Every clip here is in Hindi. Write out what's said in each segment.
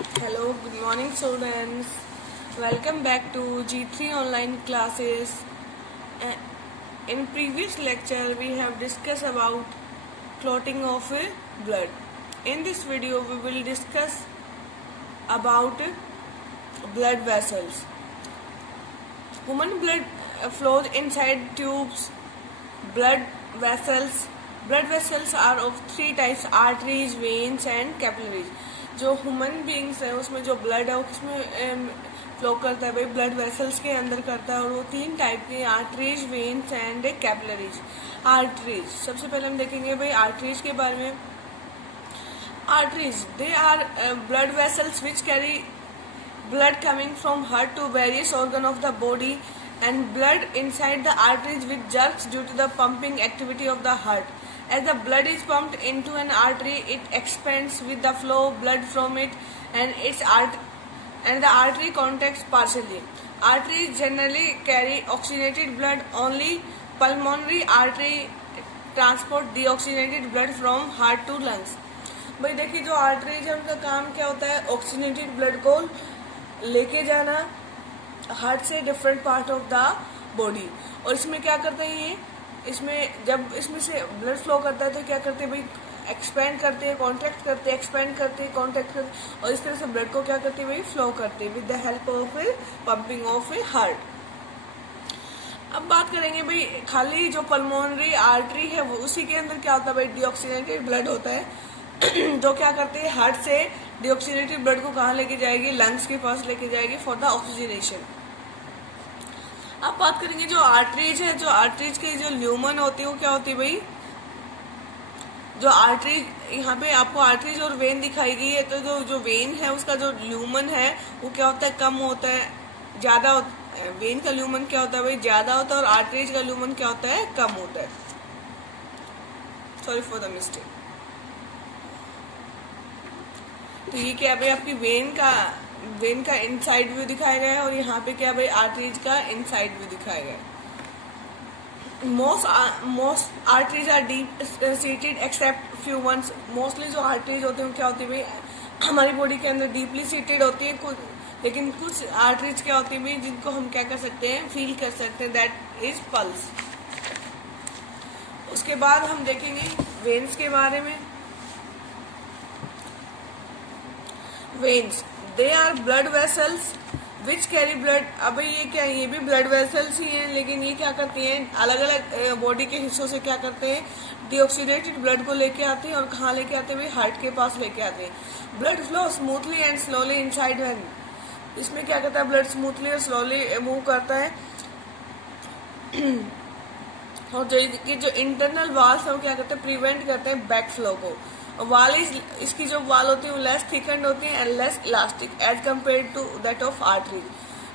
Hello, good morning students. Welcome back to G3 online classes. Uh, In previous lecture we have discussed about clotting of blood. In this video we will discuss about blood vessels. Human blood flows inside tubes, blood vessels. Blood vessels are of three types: arteries, veins and capillaries. जो ह्यूमन बींग्स है उसमें जो ब्लड है वो किसमें फ्लो करता है भाई? ब्लड वेसल्स के अंदर करता है, और वो तीन टाइप के: arteries, veins and capillaries. Arteries सबसे पहले हम देखेंगे भाई आर्टरीज के बारे में। Arteries they are blood vessels which carry blood coming from heart to various organ of the body, and blood inside the arteries which jerks due to the pumping activity of the heart. As the blood is pumped into an artery, it expands with the flow of blood from it, and the artery contracts partially. Arteries generally carry oxygenated blood. Only pulmonary artery transport deoxygenated blood from heart to lungs. भाई देखिए, जो आर्टरीज है उनका काम क्या होता है? ऑक्सीजनेटेड ब्लड को लेके जाना हार्ट से different part of the body. और इसमें क्या करते हैं ये? इसमें जब इसमें से ब्लड फ्लो करता है तो क्या करते हैं भाई? एक्सपेंड करते हैं, कॉन्ट्रैक्ट करते हैं, एक्सपेंड करते हैं, कॉन्ट्रैक्ट करते हैं, और इस तरह से ब्लड को क्या करते हैं भाई? फ्लो करते हैं with the help of pumping of A heart. अब बात करेंगे भाई खाली जो पल्मोनरी आर्टरी है वो उसी के अंदर क्या होता है भाई? डीऑक्सीजनेटेड ब्लड होता है जो क्या करते हैं हार्ट से डीऑक्सीजनेटेड ब्लड को कहाँ लेके जाएगी? लंग्स के पास लेके जाएगी फॉर द ऑक्सीजनेशन। अब बात करेंगे जो आर्टरीज है, जो आर्टरीज की जो ल्यूमन होती है वो क्या होती है भाई? जो आर्टरीज, यहाँ पे आपको आर्टरीज और वेन दिखाई गई है, तो जो वेन है उसका जो ल्यूमन है वो क्या होता है? कम होता है, ज्यादा होता है। वेन का ल्यूमन क्या होता है भाई? ज्यादा होता है, और आर्टरीज का ल्यूमन क्या होता है? कम होता है। Sorry for the mistake. तो ये क्या भाई? आपकी वेन का इनसाइड व्यू दिखाया गया है, और यहाँ पे क्या भाई? आर्टरीज का इनसाइड व्यू दिखाया गया है। Most arteries are deep seated except few ones. Mostly जो आर्टरीज होती है क्या होती है भाई? हमारी बॉडी के अंदर डीपली सीटेड होती है, लेकिन कुछ आर्टरीज क्या होती है भाई जिनको हम क्या कर सकते हैं? फील कर सकते हैं, दैट इज पल्स। उसके बाद हम देखेंगे वेन्स के बारे में। Veins they are blood vessels which carry blood. अब ये क्या है? ये भी ब्लड वेसल्स ही हैं, लेकिन ये क्या करती हैं? अलग अलग बॉडी के हिस्सों से क्या करते हैं? डीऑक्सीडेटेड ब्लड को लेके आते हैं, और कहाँ लेके आते हैं? हार्ट के पास लेके आते हैं। Blood flow smoothly and slowly inside when. इसमें क्या करता है? ब्लड स्मूथली और स्लोली मूव करता है। और जो इंटरनल वाल्स है वो क्या करते हैं? प्रिवेंट करते हैं बैक फ्लो को। वाल इसकी जो वाल होती है वो लेस थिकन्ड होती है and less elastic as compare to that of artery.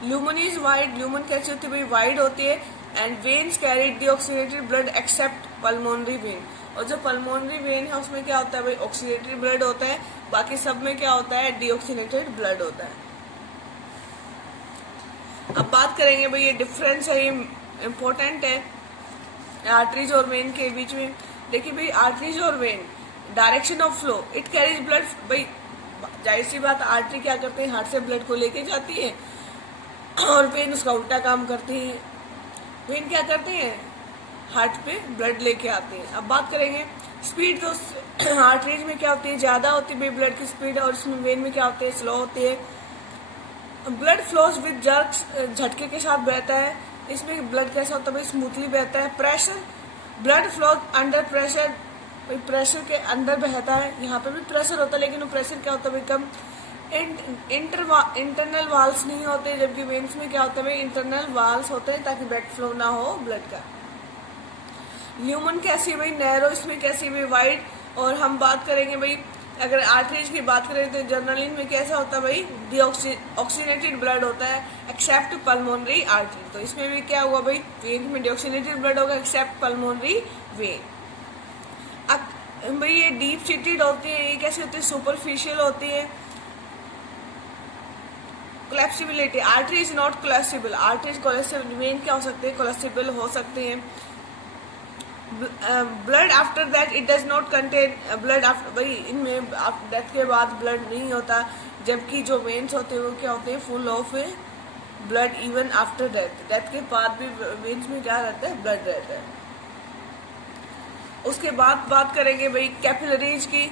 Lumen is wide. Lumen कैसी होती है भाई? वाइड होती है। And veins carry deoxygenated blood except pulmonary vein. और जो पल्मोनरी वेन है उसमें क्या होता है भाई? ऑक्सीनेटेड ब्लड होता है। बाकी सब में क्या होता है? डीऑक्सीनेटेड ब्लड होता है। अब बात करेंगे भाई, ये डिफरेंस है, ये इम्पोर्टेंट है आर्टरीज और वेन के बीच में। देखिए भाई, आर्टरीज और when direction of flow, it carries blood. भाई जाहिर सी बात, आर्टरी क्या करते हैं? हार्ट से ब्लड को लेके जाती है, और वेन उसका उल्टा काम करती है। वेन क्या करते हैं? हार्ट पे ब्लड लेके आते हैं। अब बात करेंगे स्पीड। तो आर्टरीज में क्या होती है? ज्यादा होती है ब्लड की स्पीड, और इसमें वेन में क्या होती है? स्लो होती है। ब्लड फ्लोज विद जर्क्स, झटके के साथ बहता है। इसमें ब्लड कैसा होता है भाई? स्मूथली बहता है। Pressure, blood flows under pressure, pressure के अंदर बहता है। यहाँ पे भी प्रेशर होता है, लेकिन वो प्रेशर क्या होता है भाई? कम। इंटरनल वाल्स नहीं होते, जबकि वेन्स में क्या होता है भाई? इंटरनल वाल्स होते हैं ताकि बैक फ्लो ना हो ब्लड का। ल्यूमन कैसी है भाई? नैरो। इसमें कैसी है भाई? वाइड। और हम बात करेंगे भाई, अगर आर्टरीज की बात करें तो जनरली में कैसा होता है भाई? डीऑक्सीनेटेड ब्लड होता है एक्सेप्ट पल्मोनरी आर्टरी। तो इसमें भी क्या हुआ भाई? वेन में डीऑक्सीनेटेड ब्लड होगा एक्सेप्ट पल्मोनरी वेन। अब भाई ये डीप सीटेड होती है, ये कैसे होती है? सुपरफिशियल होती है। Collapsibility, artery is not collapsible. Arteries collapsible, vein क्या हो सकते हैं? कोलैप्सिबल हो सकते हैं। Blood after that it does not contain blood after, भाई इनमें डेथ के बाद ब्लड नहीं होता, जबकि जो वेन्स होते हैं वो क्या होते हैं, full of blood even after death. Death के बाद भी वेन्स में क्या रहता है, ब्लड रहता है। उसके बाद बात करेंगे भाई कैपिलरीज की,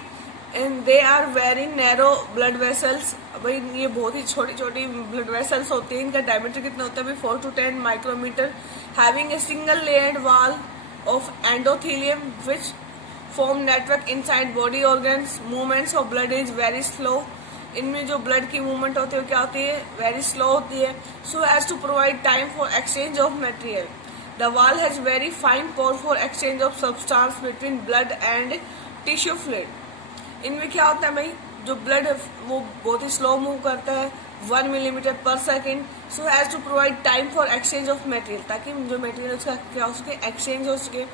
and they are very narrow blood vessels. भाई ये बहुत ही छोटी छोटी ब्लड वेसल्स होती हैं। इनका डायमीटर कितना होता है भाई, 4 to 10 micrometre, having a single layered wall of endothelium which form network inside body organs. Movements of blood is very slow. इनमें जो ब्लड की मूवमेंट होती है वो क्या होती है, वेरी स्लो होती है, so as to provide time for exchange of material. The wall has very fine pore for exchange of substance between blood and tissue fluid. इनमें क्या होता है भाई, जो ब्लड वो बहुत ही स्लो मूव करता है, 1 मिलीमीटर पर second, so has to provide time for exchange of material, ताकि जो मटेरियल उसका क्या हो सके, एक्सचेंज हो सके।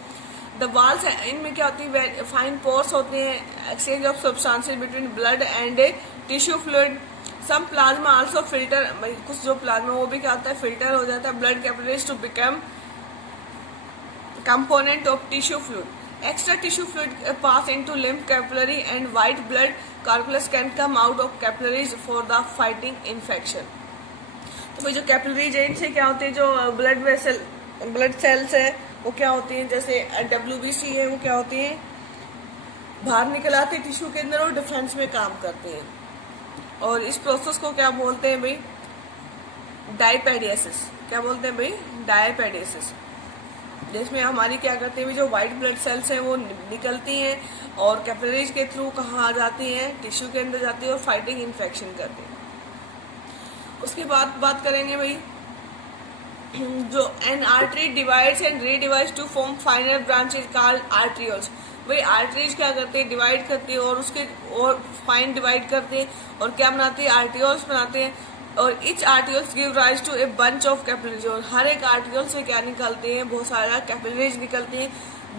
द वाल्स इनमें क्या होती है, फाइन पोर्स होते हैं, exchange of substances between blood and tissue fluid. Some plasma also filter, कुछ जो प्लाज्मा वो भी क्या होता है, फिल्टर हो जाता है blood capillaries to become component of tissue fluid. Extra tissue fluid pass into lymph capillary and white blood corpuscles can come out of capillaries for the fighting infection. तो भाई जो कैपिलरीज है इनसे क्या होते हैं, जो ब्लड वेसल ब्लड सेल्स है वो क्या होती हैं, जैसे WBC है वो क्या होती हैं, बाहर निकल आते हैं टिश्यू के अंदर और डिफेंस में काम करते हैं। और इस प्रोसेस को क्या बोलते हैं भाई, डायपेडियासिस। क्या बोलते हैं भाई, डायपेडियासिस, जिसमें हमारी क्या करते हैं, जो व्हाइट ब्लड सेल्स हैं वो निकलती हैं और कैपिलरीज के थ्रू कहाँ आ जाती हैं, टिश्यू के अंदर जाती है और फाइटिंग इन्फेक्शन करती है। उसके बाद बात करेंगे भाई, जो an artery divides and redivides to form finer branches called arterioles. भाई आर्टरीज क्या करते हैं, डिवाइड करती है और उसके और फाइन डिवाइड करते हैं और क्या बनाते हैं, आर्टरियोल्स बनाते हैं। और each articles give rise to a bunch of capillaries, और हर एक आर्टिकल से क्या निकलते हैं, बहुत सारा कैपिलरीज निकलती हैं,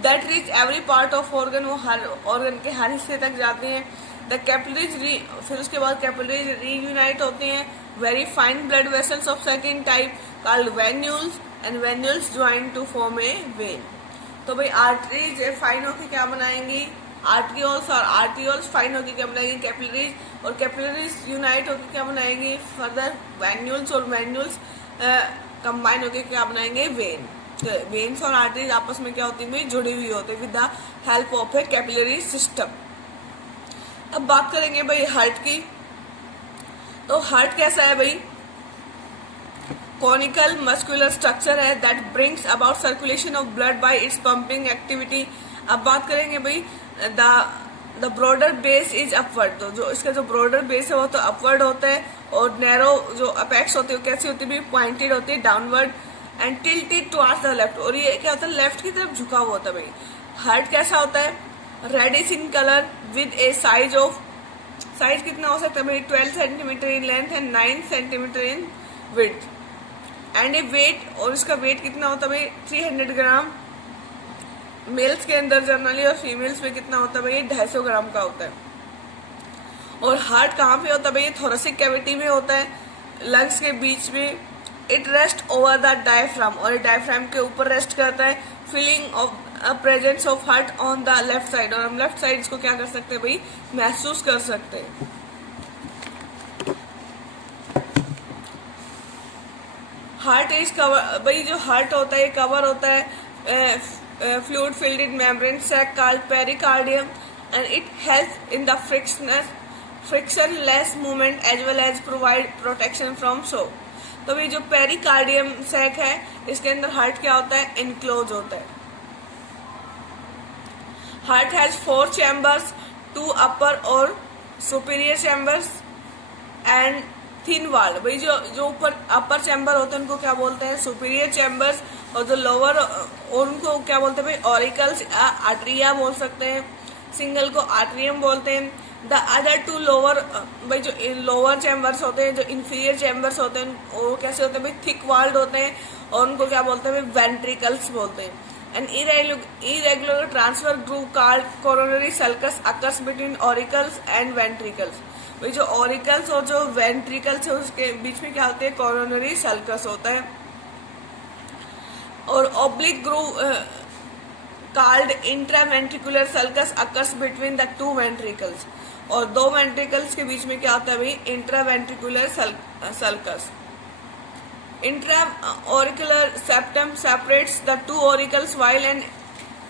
that reach every part of organ, वो हर ऑर्गन के हर हिस्से तक जाते हैं। द कैपिलरीज फिर उसके बाद कैपिलरीज रीयूनाइट होते हैं, very fine blood vessels of second type called venules, and venules join to form a vein. तो भाई आर्टरीज फाइन होकर क्या बनाएंगी, आर्टियोल्स, और आर्टियोल्स फाइन होकर क्या बनाएंगे, कैपिलरीज, और कैपिलरीज यूनाइट होकर क्या बनाएंगे, फर्दर वेन्यूल्स, और वेन्यूल्स कंबाइन होकर क्या बनाएंगे, वेन। तो वेन्स और आर्टरीज आपस में क्या होती है, जुड़ी हुई होती है with the help of A capillary system. अब बात करेंगे भाई हार्ट की। तो हार्ट कैसा है भाई, कॉनिकल मस्कुलर स्ट्रक्चर है that brings about circulation of blood bye it's pumping activity. अब बात करेंगे भाई the broader base is upward, तो जो इसका जो ब्रॉडर बेस है वो तो अपवर्ड होता है, और नैरो जो अपेक्स होती है वो कैसी होती है, पॉइंटेड होती है downward and tilted towards the left, और ये क्या होता है, लेफ्ट की तरफ झुका हुआ होता है भाई। हार्ट कैसा होता है, reddish in colour with a size कितना हो सकता है भाई, 12 centimetre in length and 9 centimetre in width, and a weight, और इसका वेट कितना होता है भाई, 300 ग्राम मेल्स के अंदर जनरली, और फीमेल्स में कितना होता है भाई, 250 ग्राम का होता है। और हार्ट कहाँ पे होता है भाई, थोरेसिक कैविटी में होता है, लंग्स के बीच में। It rest over the diaphragm, और डायफ्राम के ऊपर रेस्ट करता है। Feeling of presence of heart on the left side, और हम लेफ्ट साइड इसको क्या कर सकते हैं भाई, महसूस कर सकते हैं। हार्ट इज कवर, भाई जो हार्ट होता है ये कवर होता है fluid filled in membrane sac called pericardium, and it helps in the frictionless movement as well as provide protection from shock. तो भाई जो पेरिकार्डियम सैक है इसके अंदर हार्ट क्या होता है, इनक्लोज होता है। हार्ट हैज 4 चैम्बर्स, 2 अपर और superior chambers and thin wall. भाई जो ऊपर अपर चैम्बर होते हैं उनको क्या बोलते हैं, सुपीरियर चैम्बर्स, और जो लोअर और उनको क्या बोलते हैं भाई, ऑरिकल्स, आर्ट्रिया बोल सकते हैं, सिंगल को आर्ट्रियम बोलते हैं। द अदर 2 लोअर, भाई जो लोअर चैम्बर्स होते हैं, जो इंफीरियर चैम्बर्स होते हैं वो कैसे होते हैं भाई, थिक वॉल्ड होते हैं, और उनको क्या बोलते हैं भाई, वेंट्रिकल्स बोलते हैं। And irregular transfer groove called coronary sulcus occurs between auricles and ventricles। भाई जो ऑरिकल्स और जो वेंट्रिकल्स है उसके बीच में क्या होते हैं, कोरोनरी सल्कस होता है। और oblique groove called intraventricular sulcus occurs between the two ventricles. और दो वेंट्रिकल्स के बीच में क्या होता है भाई? Intraventricular sulcus. Intraauricular septum separates the two auricles while and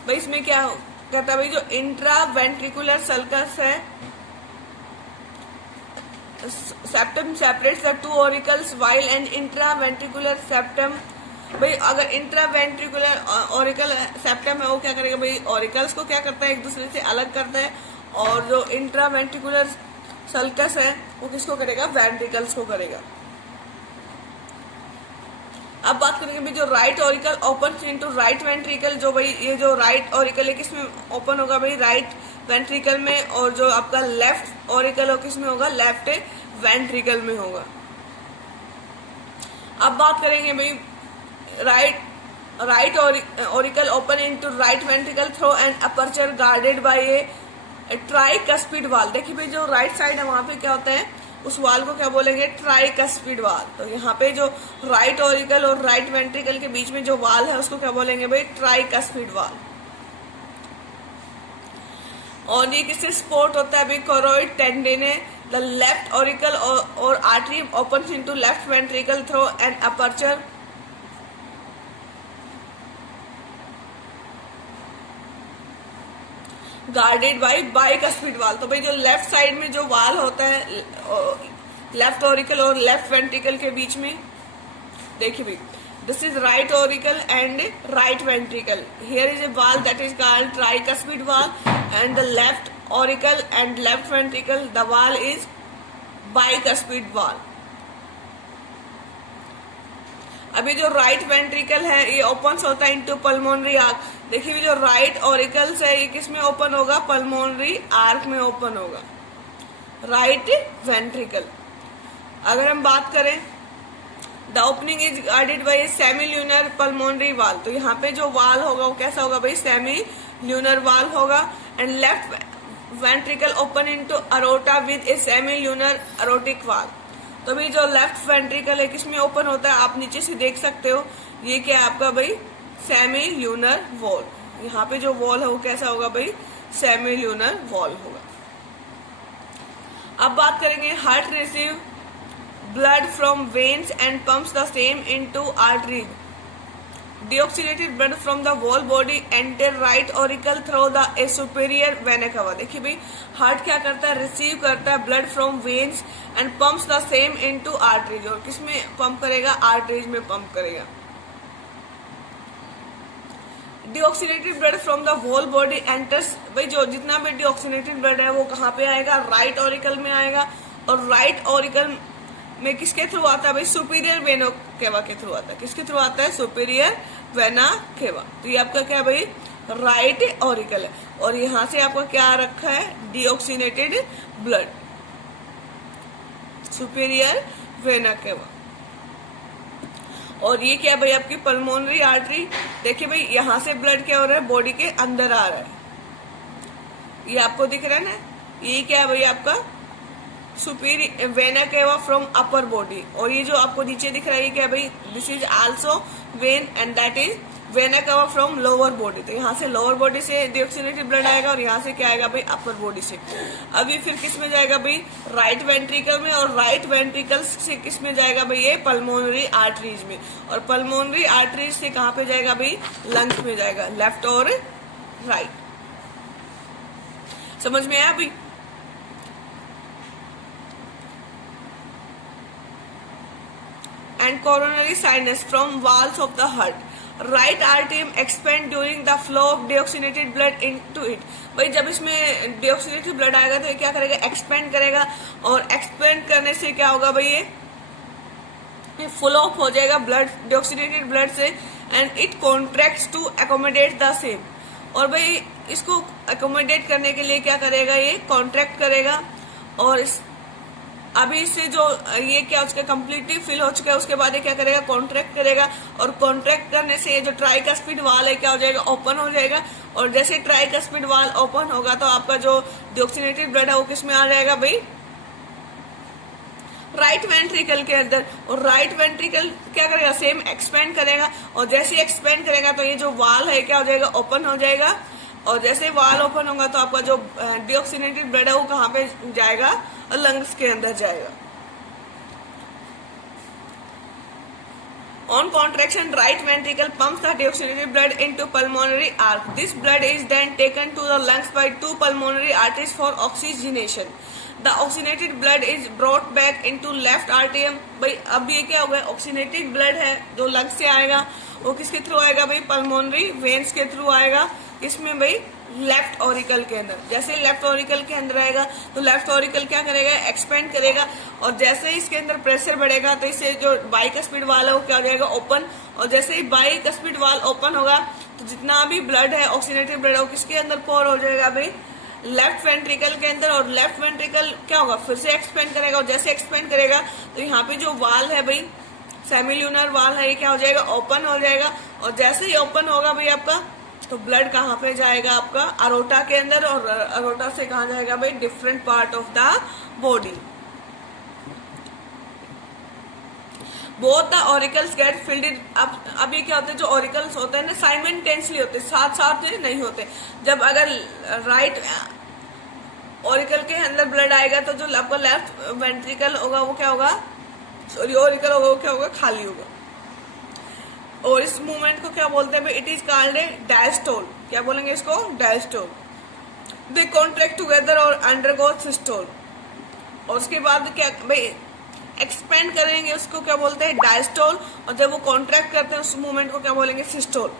भाई इसमें क्या कहता है भाई? जो इंट्रावेंट्रिकुलर सल्कस है, septum separates the two auricles while and intraventricular septum. भाई अगर इंट्रावेंट्रिकुलर ऑरिकल सेप्टम है वो क्या करेगा भाई? ऑरिकल्स को क्या करता है? एक दूसरे से अलग करता है. और जो इंट्रावेंट्रिकुलर सल्कस है वो किसको करेगा? वेंट्रिकल्स को करेगा. अब बात करेंगे भाई जो right auricle open into right ventricle. जो भाई ये जो राइट ऑरिकल है किसमें ओपन होगा भाई? राइट वेंट्रिकल में. और जो आपका लेफ्ट ऑरिकल हो किसमें होगा? लेफ्ट वेंट्रिकल में होगा. अब बात करेंगे भाई right auricle open into right ventricle through an aperture guarded by a tricuspid valve. देखिए भाई जो राइट साइड है वहां पे क्या होता है? उस वाल को क्या बोलेंगे? ट्राइकस्पिड वाल. तो यहाँ पे जो राइट ऑरिकल और राइट वेंट्रिकल के बीच में जो वाल है उसको क्या बोलेंगे भाई? ट्राइकस्पिड वाल. और ये किससे सपोर्ट होता है भाई? कोरोइड टेंडिन है. द लेफ्ट ऑरिकल और artery open into left ventricle through an aperture guarded by bicuspid वाल. तो भाई जो लेफ्ट साइड में जो वाल होता है लेफ्ट ऑरिकल और लेफ्ट वेंट्रिकल के बीच में, देखिए भाई this is right auricle and right ventricle. Here is a valve that is called tricuspid valve and the left auricle and left ventricle the valve is bicuspid valve. अभी जो राइट वेंट्रिकल है ये ओपन होता है इनटू पल्मोनरी आर्क. देखिए जो राइट ऑरिकल्स है ये किसमें ओपन होगा? पल्मोनरी आर्क में ओपन होगा. Right ventricle. अगर हम बात करें the opening is guarded by semi lunar pulmonary वाल. तो यहाँ पे जो वाल होगा वो कैसा होगा भाई? सेमी ल्यूनर वाल होगा. And left ventricle open into aorta with a semi lunar aortic valve. तो भाई जो लेफ्ट वेंट्रिकल है किसमें ओपन होता है? आप नीचे से देख सकते हो. ये क्या है आपका भाई? Semi lunar wall. यहाँ पे जो वॉल है वो कैसा होगा भाई? सेमी ल्यूनर वॉल होगा. अब बात करेंगे heart receive blood from veins and pumps the same into arteries. Deoxygenated blood from the whole body enter right auricle through the a superior vena cava. देखिए भाई हार्ट क्या करता है? रिसीव करता है blood from veins and pumps the same into arteries. और किसमें पंप करेगा? आर्टरीज में पंप करेगा. Deoxygenated blood from the whole body enters. भाई जो जितना भी डिऑक्सीनेटेड ब्लड है वो कहाँ पे आएगा? राइट ऑरिकल में आएगा. और राइट ऑरिकल में किसके थ्रू आता है भाई? सुपीरियर वेना केवा के थ्रू आता है. किसके थ्रू आता है? Superior vena cava. तो ये आपका क्या भाई? राइट ऑरिकल है. और यहां से आपका क्या रखा है? Deoxygenated blood, superior vena cava. और ये क्या भाई? आपकी पल्मोनरी आर्टरी. देखिए भाई यहां से ब्लड क्या हो रहा है? बॉडी के अंदर आ रहा है. ये आपको दिख रहा है ना? ये क्या है भाई? आपका superior vena cava from upper body. और ये जो आपको नीचे दिख रहा है ये क्या भाई? This is also when and that is vena cava from lower body. तो यहाँ से लोअर बॉडी से डिऑक्सीनेटेड ब्लड आएगा और यहाँ से क्या आएगा भाई? अपर बॉडी से. अभी फिर किस में जाएगा भाई? राइट वेंट्रिकल में. और राइट वेंट्रिकल से किस में जाएगा भाई? ये पल्मोनरी आर्टरीज में. और पल्मोनरी आर्टरीज से कहाँ पे जाएगा भाई? लंग्स में जाएगा. लेफ्ट और राइट. समझ में आया भाई? And coronary sinus from walls of the heart. Right atrium expand during the flow of deoxygenated blood into it. भाई जब इसमें deoxygenated blood आएगा तो ये क्या करेगा? एक्सपेंड करेगा. और एक्सपेंड करने से क्या होगा भाई? ये फुल ऑफ हो जाएगा ब्लड, deoxygenated blood से. And it contracts to accommodate the same. और भाई इसको अकोमोडेट करने के लिए क्या करेगा? ये कॉन्ट्रैक्ट करेगा. और अभी इससे जो ये क्या उसका कम्प्लीटली फिल हो चुका है उसके बाद ये क्या करेगा? कॉन्ट्रैक्ट करेगा. और कॉन्ट्रैक्ट करने से ये जो ट्राइकस्पिड वाल है क्या हो जाएगा? ओपन हो जाएगा. और जैसे ट्राइकस्पिड वाल ओपन होगा तो आपका जो डिऑक्सीनेटेड ब्लड है वो किस में आ जाएगा भाई? राइट वेंट्रिकल के अंदर, और राइट वेंट्रिकल क्या करेगा, सेम एक्सपेंड करेगा, और जैसे ही एक्सपेंड करेगा तो ये जो वाल है क्या हो जाएगा, ओपन हो जाएगा, और जैसे ही वाल ओपन होगा तो आपका जो डीऑक्सीनेटेड ब्लड है वो कहाँ पे जाएगा, और लंग्स के अंदर जाएगा। On contraction, right ventricle pumps the deoxygenated blood into pulmonary arc. This blood is then taken to the lungs by two pulmonary arteries for oxygenation. The oxygenated blood is brought back into left atrium. भाई अब ये क्या हो गया, ऑक्सीनेटेड ब्लड है जो लंग्स से आएगा वो किसके थ्रू आएगा भाई, पल्मोनरी वेन्स के थ्रू आएगा। इसमें भाई लेफ्ट ऑरिकल के अंदर, जैसे लेफ्ट ऑरिकल के अंदर आएगा तो लेफ्ट ऑरिकल क्या करेगा, एक्सपेंड करेगा, और जैसे ही इसके अंदर प्रेशर बढ़ेगा तो इससे जो बाइकस्पिड वाल है वो क्या हो जाएगा, ओपन, और जैसे ही बाइकस्पिड वाल ओपन होगा तो जितना भी ब्लड है, ऑक्सीनेटेड ब्लड है, वो किसके अंदर पोर हो जाएगा भाई, लेफ्ट वेंट्रिकल के अंदर, और लेफ्ट वेंट्रिकल क्या होगा, फिर से एक्सपेंड करेगा, और जैसे एक्सपेंड करेगा तो यहाँ पे जो वाल है भाई, सेमिल्यूनर वाल है, ये क्या हो जाएगा, ओपन हो जाएगा, और जैसे ही ओपन होगा भाई आपका तो ब्लड कहाँ पे जाएगा, आपका अरोटा के अंदर, और अरोटा से कहाँ जाएगा भाई, different part of the body. Both the auricles get filled. अब ये क्या होते हैं, जो ऑरिकल्स होते हैं ना साइमल्टेनियसली होते हैं, साथ साथ नहीं होते। जब अगर राइट ऑरिकल के अंदर ब्लड आएगा तो जो आपका लेफ्ट वेंट्रिकल होगा वो क्या होगा, सॉरी ऑरिकल होगा वो क्या होगा, खाली होगा, और इस मूवमेंट को क्या बोलते हैं भाई, it is called a diastole. क्या बोलेंगे इसको, डायस्टोल। दे कॉन्ट्रैक्ट टुगेदर और अंडरगो सिस्टोल, और उसके बाद क्या भाई एक्सपेंड करेंगे, उसको क्या बोलते हैं, डायस्टोल, और जब वो कॉन्ट्रैक्ट करते हैं उस मूवमेंट को क्या बोलेंगे, systole.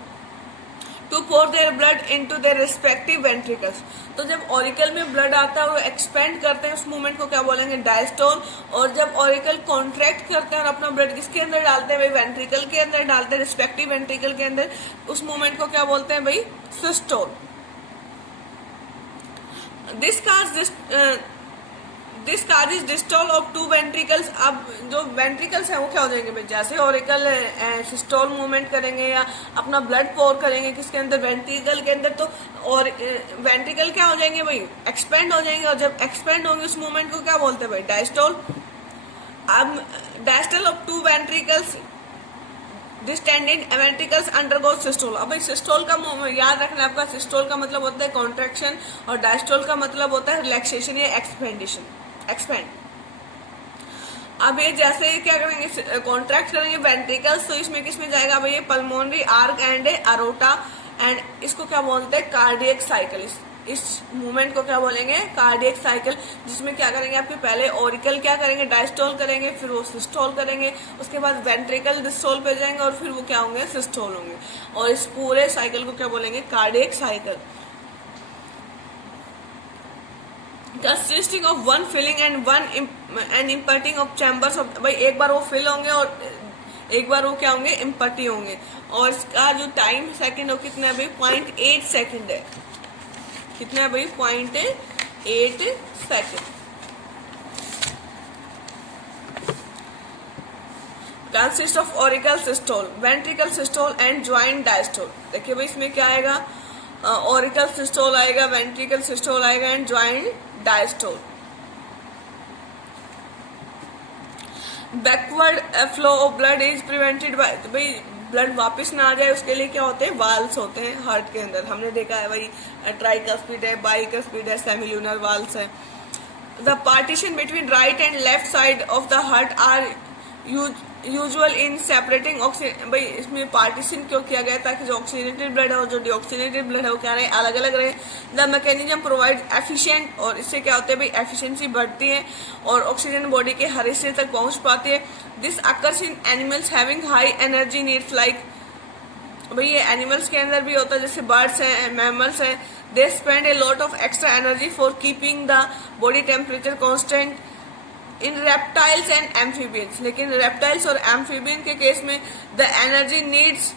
To pour their blood into their respective ventricles. तो जब ऑरिकल में ब्लड आता है वो एक्सपेंड करते हैं, उस मूवमेंट को क्या बोलेंगे, डायस्टोल, और जब ऑरिकल कॉन्ट्रैक्ट करते हैं और अपना ब्लड किसके अंदर डालते हैं भाई, वेंट्रिकल के अंदर डालते हैं, रिस्पेक्टिव वेंट्रिकल के अंदर, उस मूवमेंट को क्या बोलते हैं भाई, systole. This causes systole of two ventricles. अब जो वेंट्रिकल्स हैं वो क्या हो जाएंगे भाई, जैसे ऑरिकल सिस्टोल मूवमेंट करेंगे या अपना ब्लड पोर करेंगे किसके अंदर, वेंट्रिकल के अंदर, तो और वेंट्रिकल क्या हो जाएंगे भाई, एक्सपेंड हो जाएंगे, और जब एक्सपेंड होंगे उस मूवमेंट को क्या बोलते हैं भाई, डायस्टोल। अब diastole of two ventricles distended ventricles undergo systole. अब भाई सिस्टोल का याद रखना आपका, सिस्टोल का मतलब होता है कॉन्ट्रैक्शन, और डायस्टोल का मतलब होता है रिलैक्सेशन या एक्सपेंडेशन, एक्सपेंड। अब ये जैसे क्या करेंगे, कॉन्ट्रैक्ट करेंगे वेंट्रिकल्स, तो इसमें किसमें जाएगा भाई, ये pulmonary arc and aorta, and इसको क्या बोलते हैं, कार्डियक साइकिल। इस मूवमेंट को क्या बोलेंगे, कार्डियक साइकिल, जिसमें क्या करेंगे आपके पहले ऑरिकल क्या करेंगे, डायस्टोल करेंगे, फिर वो सिस्टोल करेंगे, उसके बाद वेंट्रिकल डिस्टोल पे जाएंगे, और फिर वो क्या होंगे, सिस्टोल होंगे, और इस पूरे साइकिल को क्या बोलेंगे, cardiac cycle. Consisting of one filling and one and emptying of chambers of, भाई एक बार वो फिल होंगे और एक बार वो क्या होंगे, इम्पर्टी होंगे, और इसका जो टाइम सेकंड हो कितना है भाई, 0.8 सेकंड है। कितना है भाई, 0.8 second. Consist of auricle systole, ventricle systole and joint diastole. देखिए भाई इसमें क्या आएगा, ऑरिकल सिस्टोल आएगा, वेंट्रिकल सिस्टोल आएगा, and joint diastole. Backward flow of blood is prevented by, तो भाई ब्लड वापस ना आ जाए उसके लिए क्या होते हैं, वाल्स होते हैं हार्ट के अंदर, हमने देखा है भाई, ट्राइकस्पिड है, बाइकस्पिड है, सेमिल्यूनर वाल्स है। The partition between right and left side of the heart are usual in separating oxygen. भाई इसमें पार्टीशन क्यों किया गया, ताकि जो ऑक्सीजनेटेड ब्लड है और जो डीऑक्सीनेटेड ब्लड है वो क्या रहे, अलग अलग रहे। द मैकेनिज्म प्रोवाइड एफिशिएंट, और इससे क्या होता है भाई, एफिशिएंसी बढ़ती है और ऑक्सीजन बॉडी के हर हिस्से तक पहुंच पाती है। This occurs in animals having high energy needs, like भाई ये एनिमल्स के अंदर भी होता है, जैसे बर्ड्स हैं, मैमल्स हैं, they spend a lot of extra energy for keeping the body temperature constant. In reptiles and amphibians, लेकिन रेप्टाइल्स और एम्फीबियन के केस में the energy needs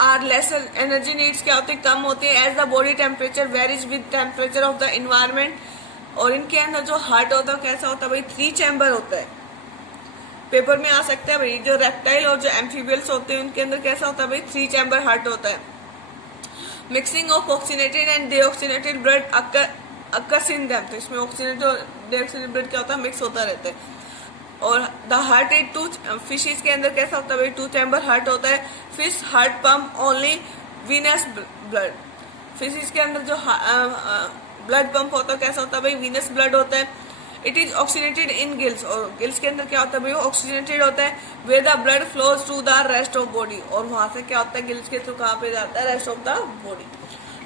are lesser. Energy needs क्या होती है, कम होती है, as the body temperature varies with temperature of the environment. और इनके अंदर जो हार्ट होता है कैसा होता है भाई, 3 चैम्बर होता है, पेपर में आ सकता है भाई। जो रेप्टाइल और जो एम्फीबियंस होते हैं उनके अंदर कैसा होता है भाई, 3 चैम्बर हार्ट होता है। Mixing of oxygenated and deoxygenated blood occurs in them, तो इसमें ऑक्सीजनेटेड और डीऑक्सीनेटेड ब्लड क्या होता है, मिक्स होता रहता है। और the heart is two, fishes के अंदर कैसा होता है भाई, टू चैम्बर हार्ट होता है. Fish heart pump only venous blood. Fishes के अंदर जो ब्लड पंप होता है कैसा होता है भाई, वीनस ब्लड होता है. It is oxygenated in gills, और गिल्स के अंदर क्या होता है भाई, वो ऑक्सीजनेटेड होता है. Way the blood flows to the rest of body, और वहां से क्या होता है, गिल्स के थ्रू कहाँ पे जाता है, rest of the body.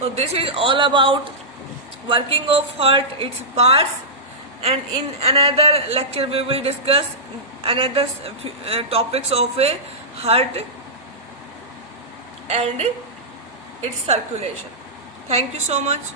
So this is all about working of heart, its parts, and in another lecture we will discuss another topics of a heart and its circulation. Thank you so much.